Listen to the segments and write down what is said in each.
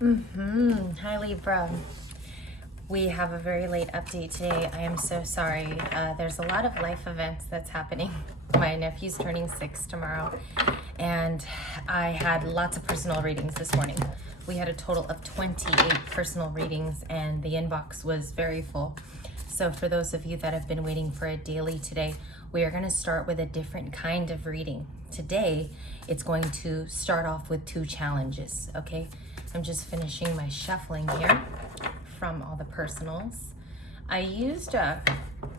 Hi Libra. We have a very late update today. I am so sorry. There's a lot of life events that's happening. My nephew's turning 6 tomorrow, and I had lots of personal readings this morning. We had a total of 28 personal readings, and the inbox was very full. So for those of you that have been waiting for a daily today, we are going to start with a different kind of reading. Today, it's going to start off with 2 challenges, okay? I'm just finishing my shuffling here from all the personals. I used a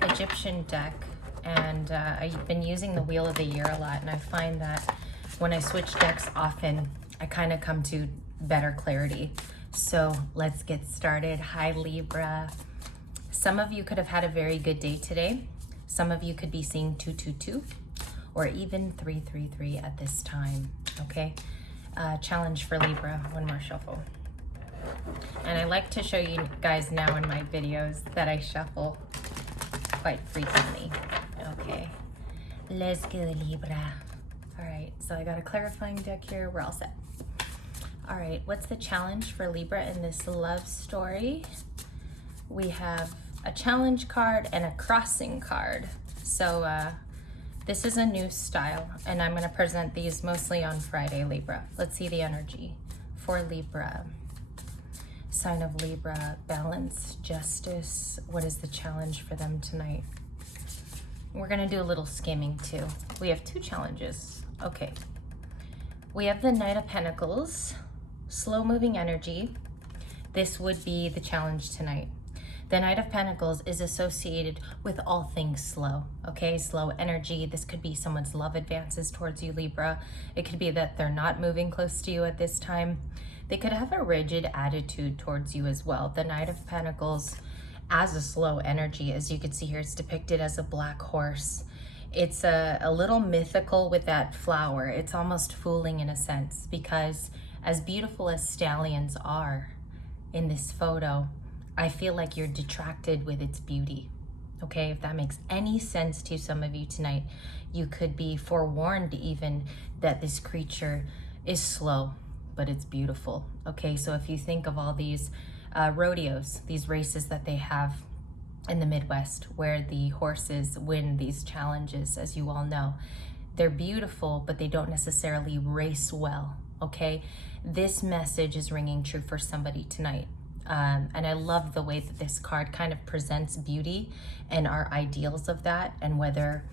Egyptian deck, and I've been using the Wheel of the Year a lot, and I find that when I switch decks often, I kind of come to better clarity. So let's get started. Hi Libra. Some of you could have had a very good day today. Some of you could be seeing 222 or even 333 at this time, okay? Challenge for Libra, one more shuffle. And I like to show you guys now in my videos that I shuffle quite frequently. Okay, let's go Libra. All right, so I got a clarifying deck here, we're all set. All right, what's the challenge for Libra in this love story? We have a challenge card and a crossing card. So this is a new style, and I'm gonna present these mostly on Friday, Libra. Let's see the energy for Libra. Sign of Libra, balance, justice. What is the challenge for them tonight? We're gonna do a little skimming too. We have 2 challenges. Okay. We have the Knight of Pentacles, slow moving energy. This would be the challenge tonight. The Knight of Pentacles is associated with all things slow, okay? Slow energy. This could be someone's love advances towards you, Libra. It could be that they're not moving close to you at this time. They could have a rigid attitude towards you as well. The Knight of Pentacles as a slow energy, as you can see here, it's depicted as a black horse. It's a little mythical with that flower. It's almost fooling in a sense, because as beautiful as stallions are in this photo, I feel like you're detracted with its beauty. Okay, if that makes any sense to some of you tonight, you could be forewarned even that this creature is slow, but it's beautiful. Okay, so if you think of all these rodeos, these races that they have in the Midwest, where the horses win these challenges, as you all know, they're beautiful, but they don't necessarily race well. Okay, this message is ringing true for somebody tonight. And I love the way that this card kind of presents beauty and our ideals of that, and whether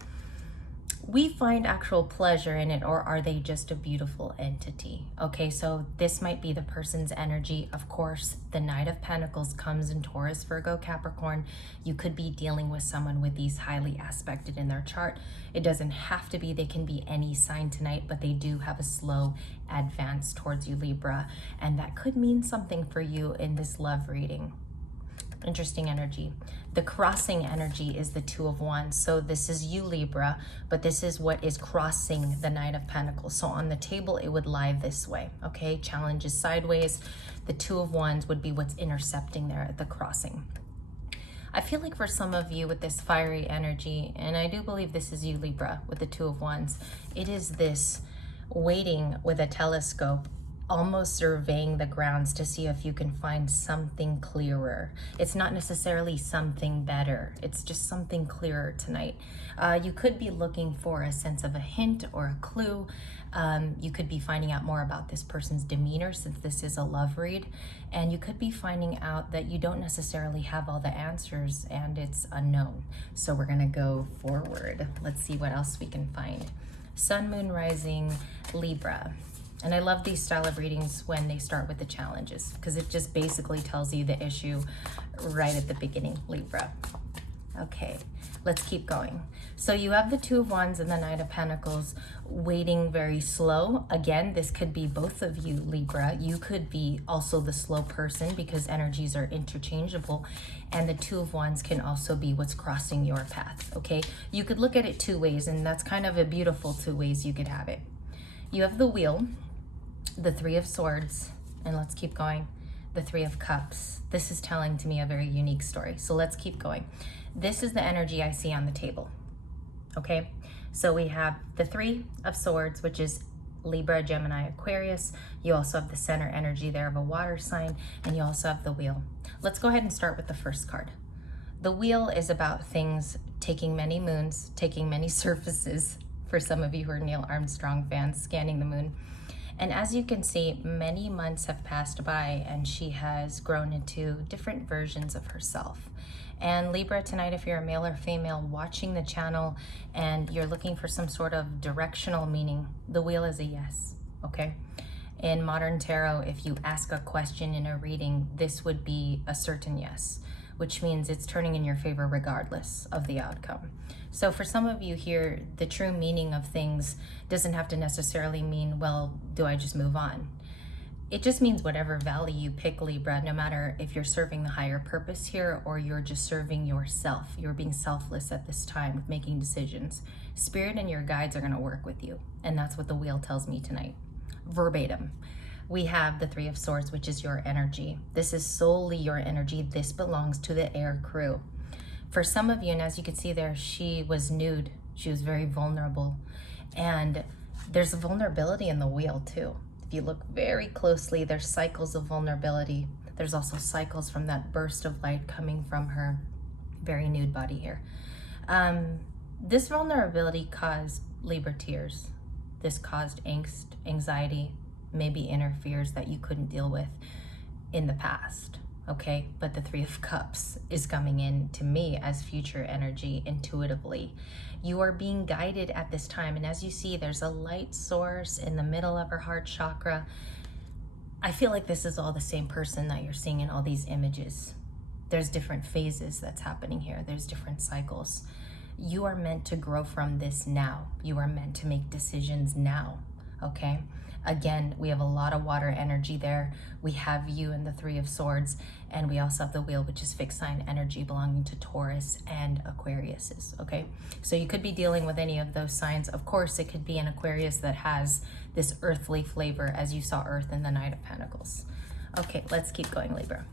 we find actual pleasure in it, or are they just a beautiful entity? Okay, so this might be the person's energy. Of course, the Knight of Pentacles comes in Taurus, Virgo, Capricorn. You could be dealing with someone with these highly aspected in their chart. It doesn't have to be, they can be any sign tonight, but they do have a slow advance towards you, Libra, and that could mean something for you in this love reading. Interesting energy. The crossing energy is the 2 of Wands. So this is you, Libra, but this is what is crossing the Knight of Pentacles. So on the table, it would lie this way, okay? Challenge is sideways. The 2 of Wands would be what's intercepting there at the crossing. I feel like for some of you with this fiery energy, and I do believe this is you, Libra, with the 2 of Wands, it is this waiting with a telescope, almost surveying the grounds to see if you can find something clearer. It's not necessarily something better. It's just something clearer tonight. You could be looking for a sense of a hint or a clue. You could be finding out more about this person's demeanor, since this is a love read. And you could be finding out that you don't necessarily have all the answers and it's unknown. So we're gonna go forward. Let's see what else we can find. Sun, Moon, Rising, Libra. And I love these style of readings when they start with the challenges, because it just basically tells you the issue right at the beginning, Libra. Okay, let's keep going. So you have the 2 of Wands and the Knight of Pentacles waiting very slow. Again, this could be both of you, Libra. You could be also the slow person, because energies are interchangeable. And the 2 of Wands can also be what's crossing your path, okay? You could look at it 2 ways, and that's kind of a beautiful 2 ways you could have it. You have the Wheel, the 3 of Swords, and let's keep going, the 3 of Cups. This is telling to me a very unique story. So let's keep going. This is the energy I see on the table, okay? So we have the 3 of Swords, which is Libra, Gemini, Aquarius. You also have the center energy there of a water sign, and you also have the wheel. Let's go ahead and start with the first card. The wheel is about things taking many moons, taking many surfaces, for some of you who are Neil Armstrong fans, scanning the moon. And as you can see, many months have passed by and she has grown into different versions of herself. And Libra, tonight, if you're a male or female watching the channel and you're looking for some sort of directional meaning, the wheel is a yes, okay? In modern tarot, if you ask a question in a reading, this would be a certain yes, which means it's turning in your favor regardless of the outcome. So for some of you here, the true meaning of things doesn't have to necessarily mean, well, do I just move on? It just means whatever valley you pick, Libra, no matter if you're serving the higher purpose here or you're just serving yourself. You're being selfless at this time with making decisions. Spirit and your guides are going to work with you. And that's what the wheel tells me tonight. Verbatim. We have the Three of Swords, which is your energy. This is solely your energy. This belongs to the air crew. For some of you, and as you can see there, she was nude. She was very vulnerable. And there's a vulnerability in the wheel too. If you look very closely, there's cycles of vulnerability. There's also cycles from that burst of light coming from her very nude body here. This vulnerability caused Libra tears. This caused angst, anxiety, maybe inner fears that you couldn't deal with in the past, okay? But the Three of Cups is coming in to me as future energy intuitively. You are being guided at this time, and as you see, there's a light source in the middle of her heart chakra. I feel like this is all the same person that you're seeing in all these images. There's different phases that's happening here. There's different cycles. You are meant to grow from this now. You are meant to make decisions now, okay? Again, we have a lot of water energy there. We have you in the Three of Swords, and we also have the wheel, which is fixed sign energy belonging to Taurus and Aquariuses, okay? So you could be dealing with any of those signs. Of course, it could be an Aquarius that has this earthly flavor, as you saw Earth in the Knight of Pentacles. Okay, let's keep going, Libra.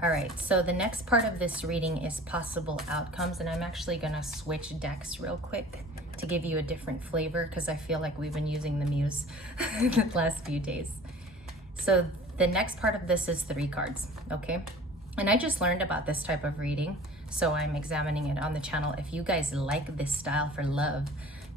All right, so the next part of this reading is possible outcomes, and I'm actually gonna switch decks real quick to give you a different flavor because I feel like we've been using the Muse the last few days. So the next part of this is 3 cards, okay? And I just learned about this type of reading, so I'm examining it on the channel. If you guys like this style for love,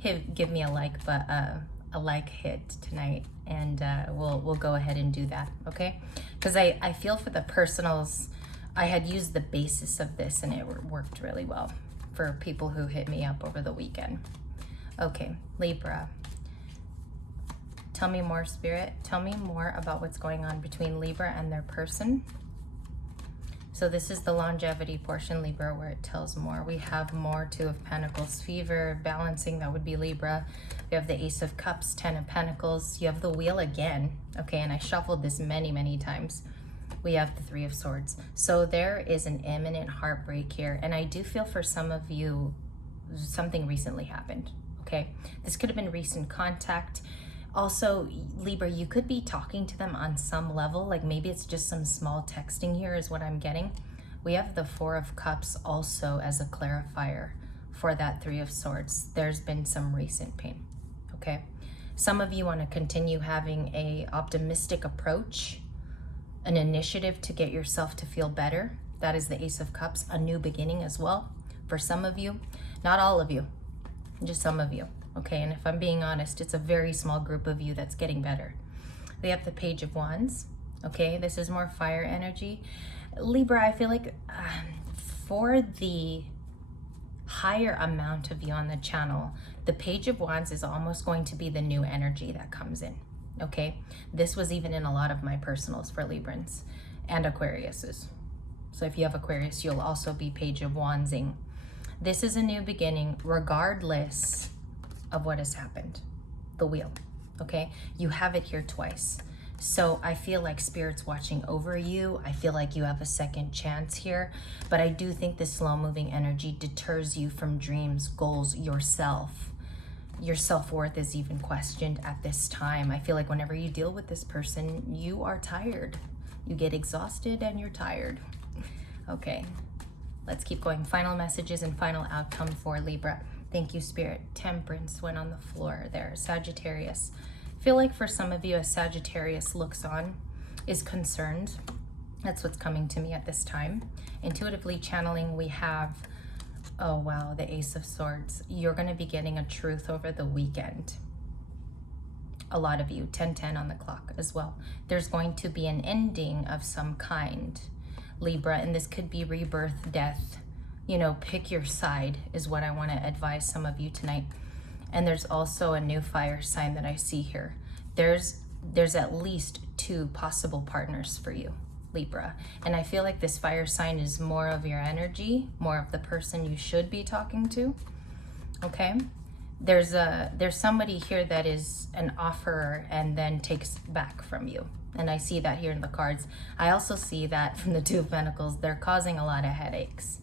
give me a like, but a like hit tonight, and we'll go ahead and do that, okay? Because I feel for the personals, I had used the basis of this and it worked really well for people who hit me up over the weekend. Okay, Libra. Tell me more, Spirit. Tell me more about what's going on between Libra and their person. So this is the longevity portion, Libra, where it tells more. We have more, 2 of Pentacles, fever, balancing, that would be Libra. We have the Ace of Cups, 10 of Pentacles. You have the wheel again, okay, and I shuffled this many, many times. We have the 3 of Swords. So there is an imminent heartbreak here, and I do feel for some of you, something recently happened, okay? This could have been recent contact. Also, Libra, you could be talking to them on some level, like maybe it's just some small texting here is what I'm getting. We have the 4 of Cups also as a clarifier for that 3 of Swords. There's been some recent pain, okay? Some of you want to continue having a optimistic approach, an initiative to get yourself to feel better. That is the Ace of Cups, a new beginning as well. For some of you, not all of you, just some of you. Okay, and if I'm being honest, it's a very small group of you that's getting better. We have the Page of Wands. Okay, this is more fire energy. Libra, I feel like for the higher amount of you on the channel, the Page of Wands is almost going to be the new energy that comes in. Okay, this was even in a lot of my personals for Librans and Aquariuses. So if you have Aquarius, you'll also be Page of Wandsing. This is a new beginning, regardless of what has happened. The wheel, okay? You have it here twice. So I feel like Spirit's watching over you. I feel like you have a second chance here, but I do think this slow moving energy deters you from dreams, goals, yourself. Your self-worth is even questioned at this time. I feel like whenever you deal with this person, you are tired. You get exhausted and you're tired. Okay, let's keep going. Final messages and final outcome for Libra. Thank you, Spirit. Temperance went on the floor there. Sagittarius, feel like for some of you, a Sagittarius looks on, is concerned. That's what's coming to me at this time. Intuitively channeling, we have, oh wow, the Ace of Swords. You're going to be getting a truth over the weekend. A lot of you, 10:10 on the clock as well. There's going to be an ending of some kind, Libra, and this could be rebirth, death. You know, pick your side is what I want to advise some of you tonight. And there's also a new fire sign that I see here. There's at least 2 possible partners for you, Libra. And I feel like this fire sign is more of your energy, more of the person you should be talking to. Okay? There's somebody here that is an offerer and then takes back from you. And I see that here in the cards. I also see that from the 2 of Pentacles. They're causing a lot of headaches.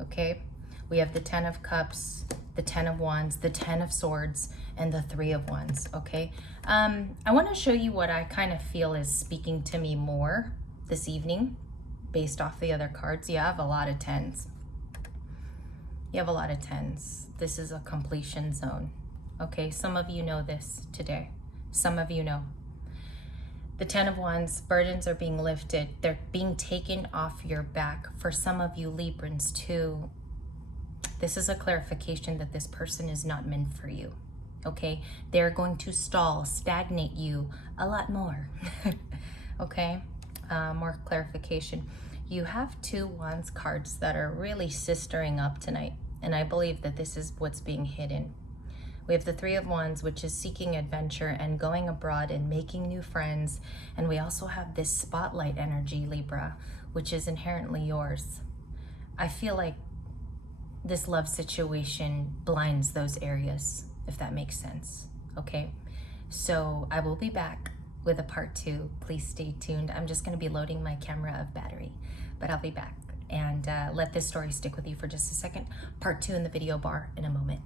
Okay? We have the 10 of Cups, the 10 of Wands, the 10 of Swords, and the 3 of Wands. Okay? I want to show you what I kind of feel is speaking to me more this evening based off the other cards. You have a lot of 10s. You have a lot of 10s. This is a completion zone. Okay, some of you know this today. Some of you know. The 10 of Wands, burdens are being lifted. They're being taken off your back. For some of you Librans too, this is a clarification that this person is not meant for you. Okay, they're going to stall, stagnate you a lot more. Okay, more clarification. You have 2 Wands cards that are really sistering up tonight. And I believe that this is what's being hidden. We have the 3 of Wands, which is seeking adventure and going abroad and making new friends. And we also have this spotlight energy, Libra, which is inherently yours. I feel like this love situation blinds those areas, if that makes sense. Okay, so I will be back with a part 2. Please stay tuned. I'm just going to be loading my camera of battery, but I'll be back. And let this story stick with you for just a second. Part 2 in the video bar in a moment.